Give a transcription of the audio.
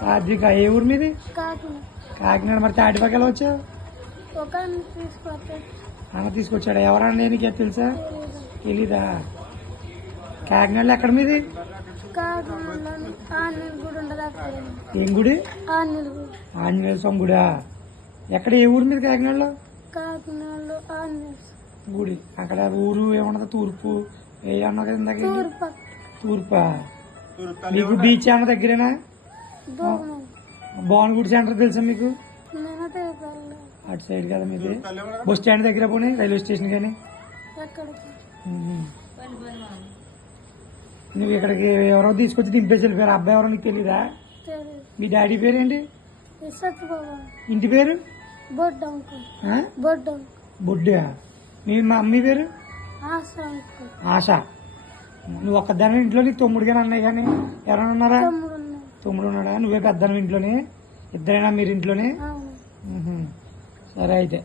సాత్విక. ఏ ఊరు మీది? కాకినాడ. మరి తాటిపాకి ఎలా వచ్చావు? అన్న తీసుకొచ్చాడా? ఎవరన్నా నీకే తెలుసా? తెలీదా? కాకినాడలో ఎక్కడ మీది? ఏం గుడి? ఆంజనేయ స్వామి గుడా? ఎక్కడ? ఏ ఊరు మీద కాకినాడలో? గుడి. అక్కడ ఊరు ఏమన్నది? తూర్పు ఏ అన్నా కదా ఇందాక? తూర్పా? మీకు బీచ్ ఏమన్నా దగ్గరేనా? భువనగుడి సెంటర్ తెలుసా మీకు? అటు సైడ్ కదా మీది. బస్ స్టాండ్ దగ్గర పోనీ, రైల్వే స్టేషన్ కానీ. నువ్వు ఇక్కడికి ఎవరో తీసుకొచ్చి దింపేసి వెళ్ళిపోయారు. అబ్బాయి ఎవరో నీకు తెలీదా? మీ డాడీ పేరేంటి? ఇంటి పేరు? బొడ్డా. మీ మమ్మీ పేరు? ఆశ. నువ్వు ఒక్కదాని ఇంట్లో నీకు తమ్ముడు కానీ అన్నయ్య కానీ ఎవరైనా ఉన్నారా? తమ్ముడు ఉన్నాడా? నువ్వే పెద్దను ఇంట్లోనే? ఇద్దరైనా మీరు ఇంట్లోనే? సరే అయితే.